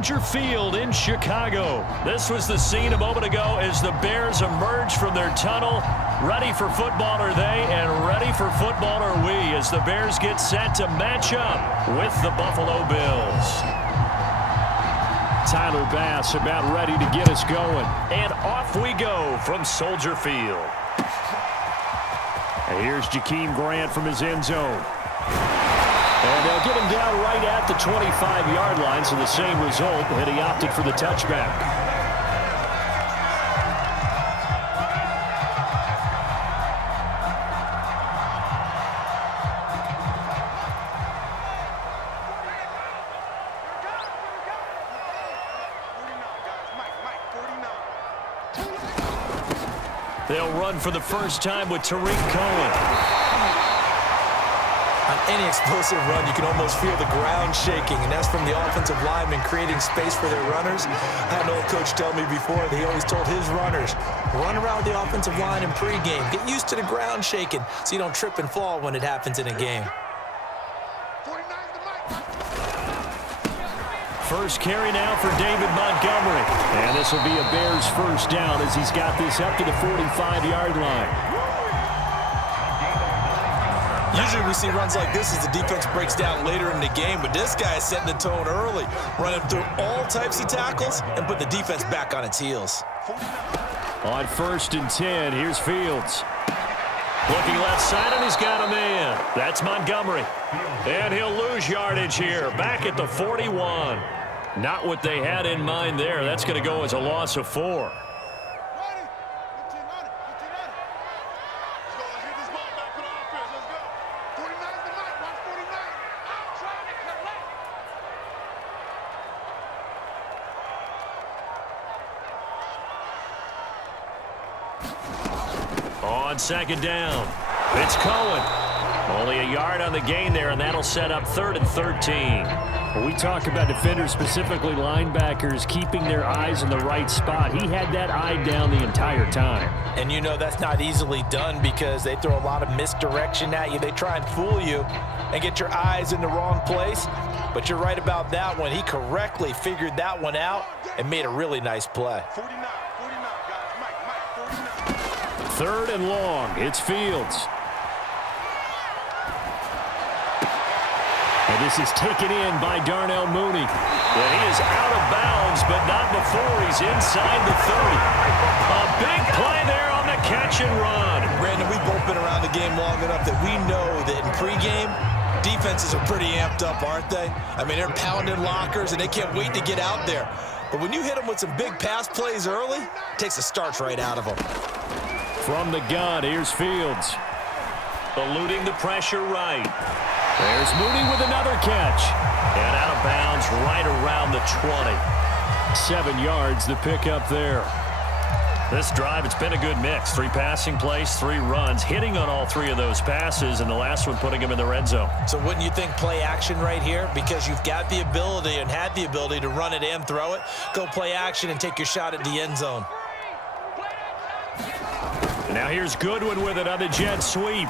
Field in Chicago. This was the scene a moment ago as the Bears emerge from their tunnel. Ready for football are they, and ready for football are we as the Bears get set to match up with the Buffalo Bills. Tyler Bass about ready to get us going. And off we go from Soldier Field. And here's Jakeem Grant from his end zone. And they'll get him down right at the 25-yard line, so the same result, and he opted for the touchback. They'll run for the first time with Tariq Cohen. On any explosive run, you can almost feel the ground shaking, and that's from the offensive linemen creating space for their runners. I had an old coach tell me before, he always told his runners, run around the offensive line in pregame. Get used to the ground shaking so you don't trip and fall when it happens in a game. First carry now for David Montgomery. And this will be a Bears first down as he's got this up to the 45-yard line. Usually we see runs like this as the defense breaks down later in the game, but this guy is setting the tone early, running through all types of tackles and put the defense back on its heels. On 1st and 10, here's Fields. Looking left side, and he's got a man. That's Montgomery. And he'll lose yardage here, back at the 41. Not what they had in mind there. That's going to go as a loss of 4. On 2nd down, it's Cohen. Only a yard on the gain there, and that'll set up 3rd and 13. When we talk about defenders, specifically linebackers, keeping their eyes in the right spot, he had that eye down the entire time. And you know that's not easily done because they throw a lot of misdirection at you. They try and fool you and get your eyes in the wrong place. But you're right about that one. He correctly figured that one out and made a really nice play. 3rd and long, it's Fields. And this is taken in by Darnell Mooney. And he is out of bounds, but not before he's inside the 30. A big play there on the catch and run. Brandon, we've both been around the game long enough that we know that in pregame, defenses are pretty amped up, aren't they? I mean, they're pounding lockers, and they can't wait to get out there. But when you hit them with some big pass plays early, it takes the starch right out of them. From the gun, here's Fields. Eluding the pressure right. There's Mooney with another catch. And out of bounds right around the 20. 7 yards, the pickup there. This drive, it's been a good mix. 3 passing plays, 3 runs, hitting on all 3 of those passes, and the last one putting him in the red zone. So wouldn't you think play action right here? Because you've got the ability and had the ability to run it and throw it. Go play action and take your shot at the end zone. Now here's Goodwin with it on the jet sweep.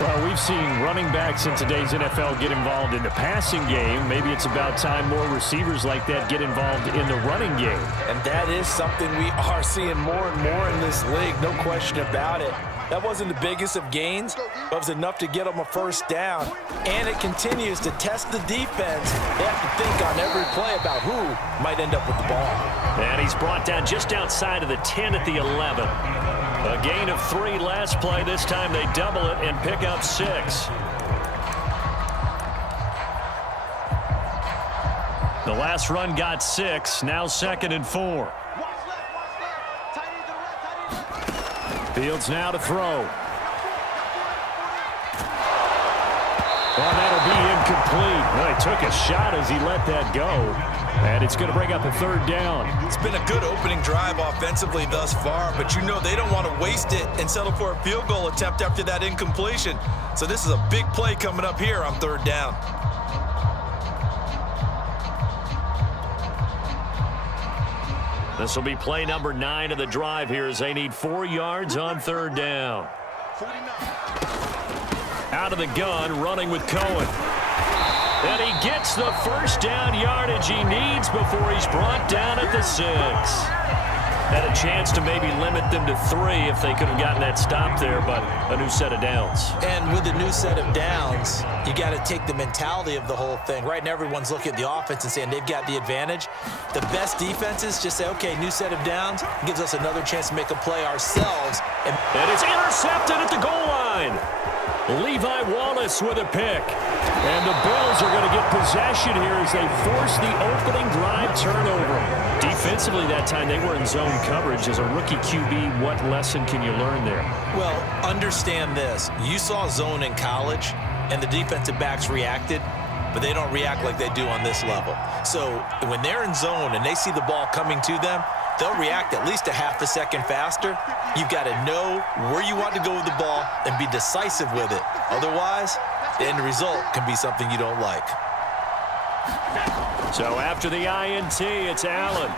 Well, we've seen running backs in today's NFL get involved in the passing game. Maybe it's about time more receivers like that get involved in the running game. And that is something we are seeing more and more in this league, no question about it. That wasn't the biggest of gains, but it was enough to get them a first down. And it continues to test the defense. They have to think on every play about who might end up with the ball. And he's brought down just outside of the 10 at the 11. A gain of 3 last play. This time they double it and pick up 6. The last run got 6. Now 2nd and 4. Fields now to throw. Well, that'll be incomplete. Well, he took a shot as he let that go. And it's going to bring up a 3rd down. It's been a good opening drive offensively thus far, but you know they don't want to waste it and settle for a field goal attempt after that incompletion. So this is a big play coming up here on 3rd down. This will be play number 9 of the drive here as they need 4 yards on 3rd down. Out of the gun, running with Cohen. And he gets the first down yardage he needs before he's brought down at the 6. Had a chance to maybe limit them to 3 if they could have gotten that stop there, but a new set of downs. And with the new set of downs, you got to take the mentality of the whole thing. Right now, everyone's looking at the offense and saying they've got the advantage. The best defenses just say, okay, new set of downs, gives us another chance to make a play ourselves. And it's intercepted at the goal line. Levi Wallace with a pick. And the Bills are going to get possession here as they force the opening drive turnover. Defensively that time, they were in zone coverage. As a rookie QB, what lesson can you learn there? Well, understand this. You saw zone in college, and the defensive backs reacted, but they don't react like they do on this level. So when they're in zone and they see the ball coming to them, they'll react at least a half a second faster. You've got to know where you want to go with the ball and be decisive with it. Otherwise, the end result can be something you don't like. So after the INT, it's Allen.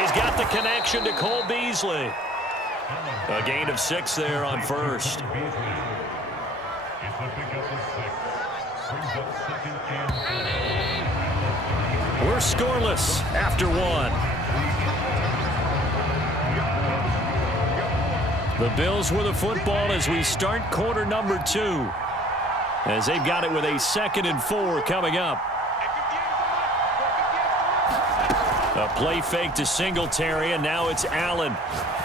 He's got the connection to Cole Beasley. A gain of 6 there on first. We're scoreless after 1. The Bills with the football as we start quarter number 2. As they've got it with a 2nd and 4 coming up. A play fake to Singletary, and now it's Allen.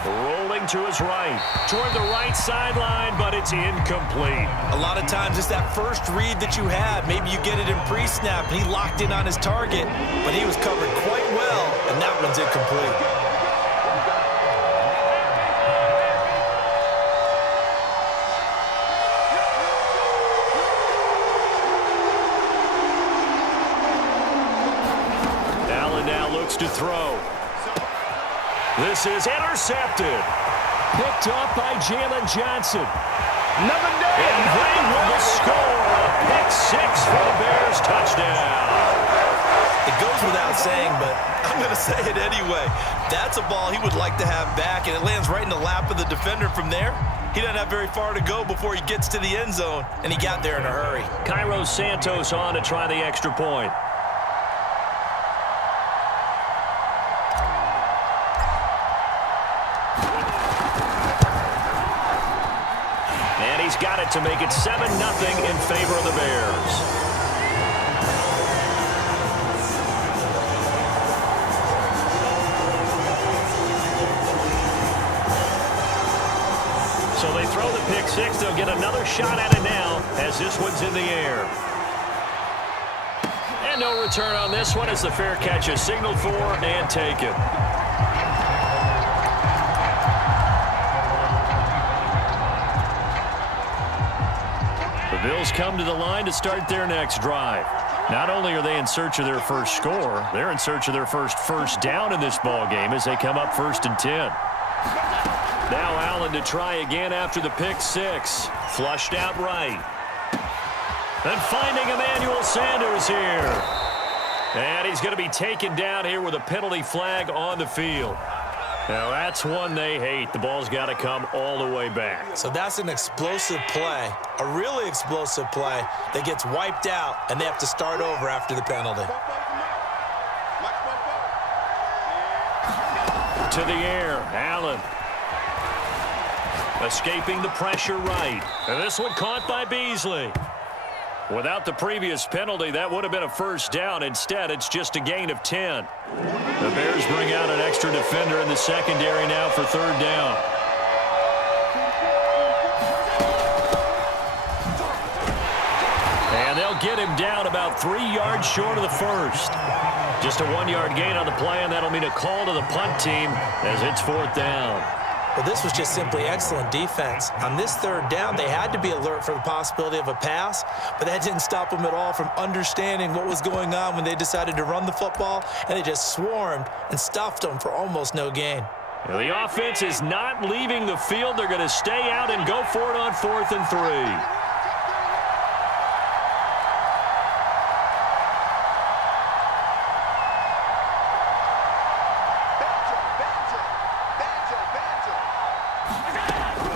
Rolling to his right. Toward the right sideline, but it's incomplete. A lot of times it's that first read that you have. Maybe you get it in pre-snap, and he locked in on his target, but he was covered quite well, and that one's incomplete. To throw. This is intercepted. Picked up by Jalen Johnson. Another day. And they will score a pick 6 for the Bears. Touchdown. It goes without saying, but I'm going to say it anyway. That's a ball he would like to have back, and it lands right in the lap of the defender from there. He doesn't have very far to go before he gets to the end zone, and he got there in a hurry. Cairo Santos on to try the extra point. Got it to make it 7-0 in favor of the Bears. So they throw the pick 6. They'll get another shot at it now as this one's in the air. And no return on this one as the fair catch is signaled for and taken. Bills come to the line to start their next drive. Not only are they in search of their first score, they're in search of their first down in this ball game as they come up 1st and 10. Now Allen to try again after the pick 6. Flushed out right. And finding Emmanuel Sanders here. And he's going to be taken down here with a penalty flag on the field. Now that's one they hate. The ball's got to come all the way back. So that's an explosive play, a really explosive play that gets wiped out, and they have to start over after the penalty. To the air, Allen. Escaping the pressure right. And this one caught by Beasley. Without the previous penalty, that would have been a first down. Instead, it's just a gain of 10. The Bears bring out an extra defender in the secondary now for 3rd down. And they'll get him down about 3 yards short of the first. Just a 1-yard gain on the play, and that'll mean a call to the punt team as it's 4th down. Well, this was just simply excellent defense. On this 3rd down, they had to be alert for the possibility of a pass, but that didn't stop them at all from understanding what was going on when they decided to run the football, and they just swarmed and stuffed them for almost no gain. Now, the offense is not leaving the field. They're going to stay out and go for it on 4th and 3.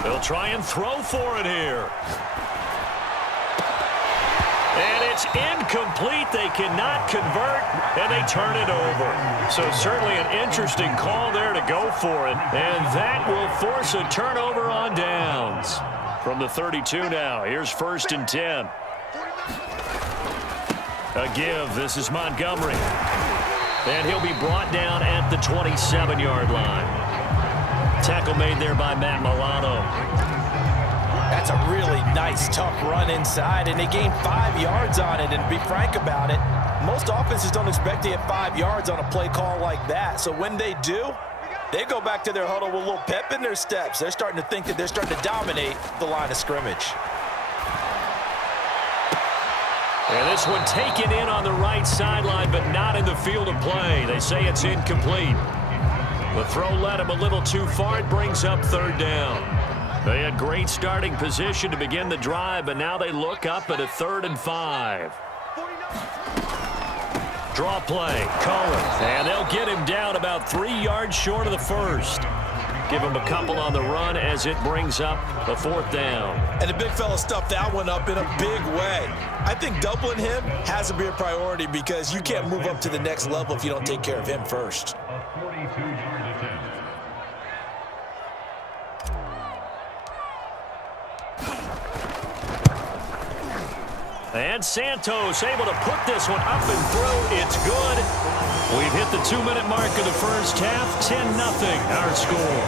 They'll try and throw for it here. And it's incomplete. They cannot convert, and they turn it over. So certainly an interesting call there to go for it. And that will force a turnover on downs. From the 32 now, here's 1st and 10. A give. This is Montgomery. And he'll be brought down at the 27-yard line. Tackle made there by Matt Milano. That's a really nice, tough run inside, and they gained 5 yards on it. And to be frank about it, most offenses don't expect to get 5 yards on a play call like that. So when they do, they go back to their huddle with a little pep in their steps. They're starting to think that they're starting to dominate the line of scrimmage. And this one taken in on the right sideline, but not in the field of play. They say it's incomplete. The throw led him a little too far. It brings up 3rd down. They had great starting position to begin the drive, but now they look up at a 3rd and 5. Draw play, Cohen, and they'll get him down about 3 yards short of the first. Give him a couple on the run as it brings up the 4th down. And the big fella stuffed that one up in a big way. I think doubling him has to be a priority because you can't move up to the next level if you don't take care of him first. And Santos able to put this one up and through. It's good. We've hit the 2-minute mark of the first half. 10-0 our score.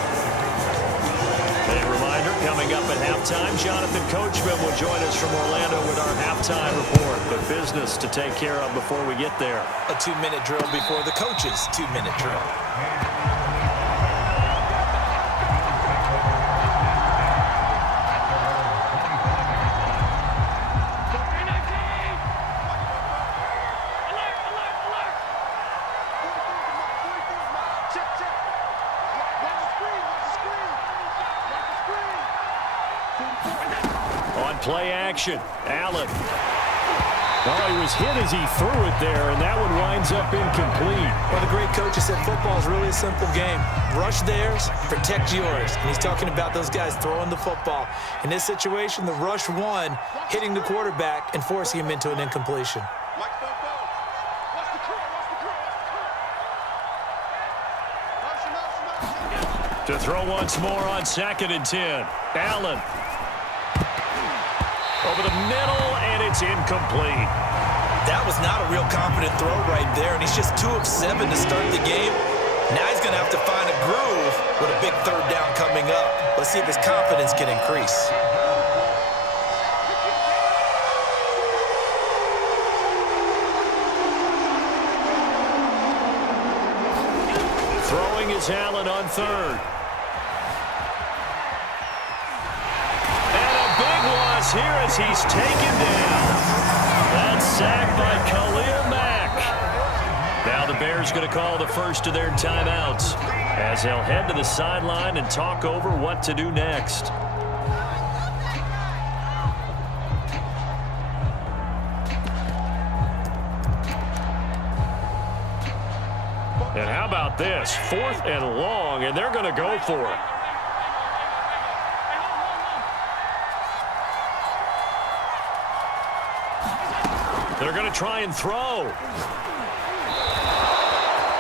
A reminder, coming up at halftime, Jonathan Coachman will join us from Orlando with our halftime report. But business to take care of before we get there. A 2-minute drill before the coach's 2-minute drill. Play action. Allen. Oh, he was hit as he threw it there, and that one winds up incomplete. Well, the great coach has said football is really a simple game. Rush theirs, protect yours. And he's talking about those guys throwing the football. In this situation, the rush won, hitting the quarterback and forcing him into an incompletion. To throw once more on 2nd and 10. Allen. Over the middle, and it's incomplete. That was not a real confident throw right there, and he's just 2 of 7 to start the game. Now he's going to have to find a groove with a big 3rd down coming up. Let's see if his confidence can increase. Throwing is Allen on 3rd. Here as he's taken down. That's sacked by Khalil Mack. Now the Bears going to call the first of their timeouts as they'll head to the sideline and talk over what to do next. And how about this? 4th and long, and they're going to go for it. They're going to try and throw.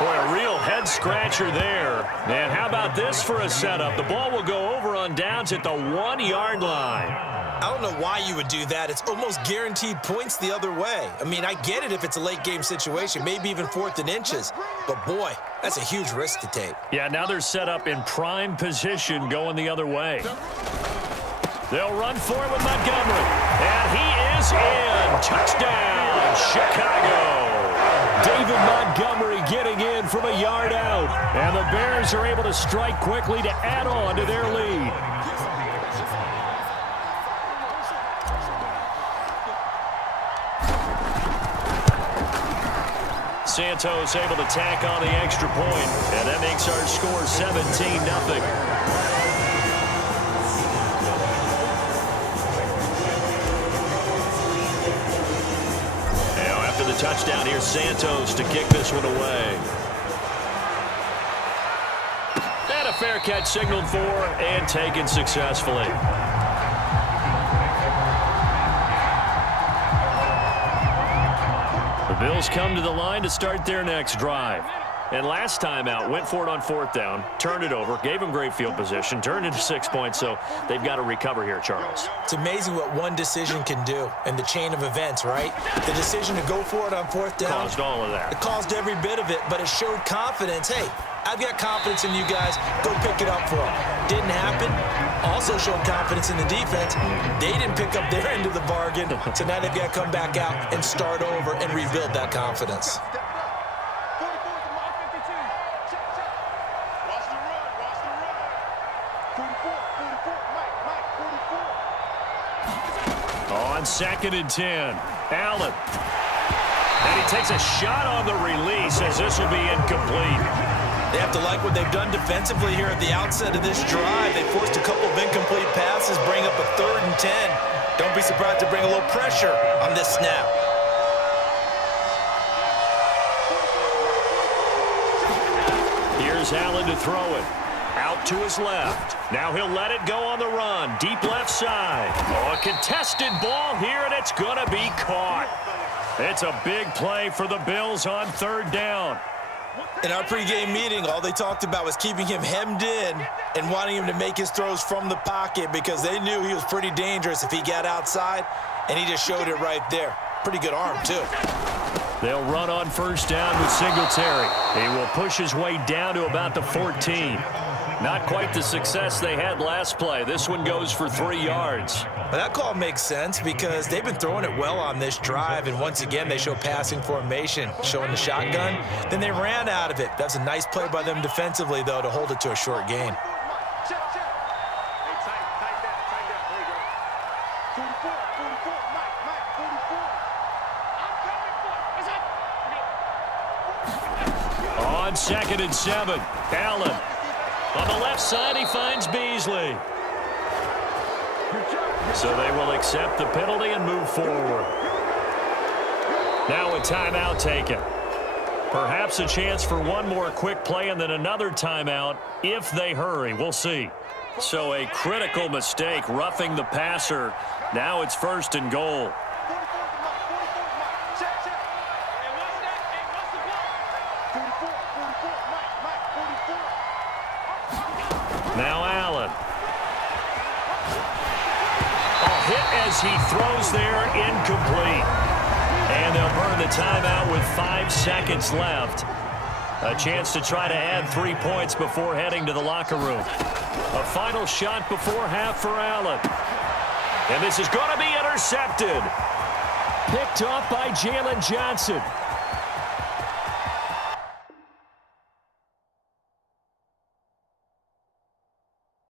Boy, a real head-scratcher there. And how about this for a setup? The ball will go over on downs at the 1-yard line. I don't know why you would do that. It's almost guaranteed points the other way. I mean, I get it if it's a late-game situation, maybe even 4th and inches. But, boy, that's a huge risk to take. Yeah, now they're set up in prime position going the other way. They'll run for it with Montgomery. And he is in. Touchdown, Chicago. David Montgomery getting in from a yard out. And the Bears are able to strike quickly to add on to their lead. Santos able to tack on the extra point. And that makes our score 17-0. The touchdown here, Santos to kick this one away. And a fair catch signaled for and taken successfully. Bills come to the line to start their next drive. And last time out, went for it on 4th down, turned it over, gave them great field position, turned into 6 points, so they've got to recover here, Charles. It's amazing what one decision can do in the chain of events, right? The decision to go for it on 4th down. Caused all of that. It caused every bit of it, but it showed confidence. Hey, I've got confidence in you guys. Go pick it up for them. Didn't happen. Also showed confidence in the defense. They didn't pick up their end of the bargain, so now they've got to come back out and start over and rebuild that confidence. On 2nd and 10, Allen. And he takes a shot on the release as this will be incomplete. They have to like what they've done defensively here at the outset of this drive. They forced a couple of incomplete passes, bring up a 3rd and 10. Don't be surprised to bring a little pressure on this snap. Here's Allen to throw it. Out to his left. Now he'll let it go on the run. Deep left side. Oh, a contested ball here, and it's going to be caught. It's a big play for the Bills on 3rd down. In our pregame meeting, all they talked about was keeping him hemmed in and wanting him to make his throws from the pocket because they knew he was pretty dangerous if he got outside, and he just showed it right there. Pretty good arm, too. They'll run on 1st down with Singletary. He will push his way down to about the 14. Not quite the success they had last play. This one goes for 3 yards. Well, that call makes sense because they've been throwing it well on this drive, and once again, they show passing formation, showing the shotgun. Then they ran out of it. That's a nice play by them defensively, though, to hold it to a short gain. On 2nd and 7, Allen. On the left side, he finds Beasley. So they will accept the penalty and move forward. Now a timeout taken. Perhaps a chance for one more quick play and then another timeout if they hurry. We'll see. So a critical mistake, roughing the passer. Now it's 1st and goal. Now Allen. A hit as he throws there, incomplete. And they'll burn the timeout with 5 seconds left. A chance to try to add 3 points before heading to the locker room. A final shot before half for Allen. And this is going to be intercepted. Picked off by Jalen Johnson.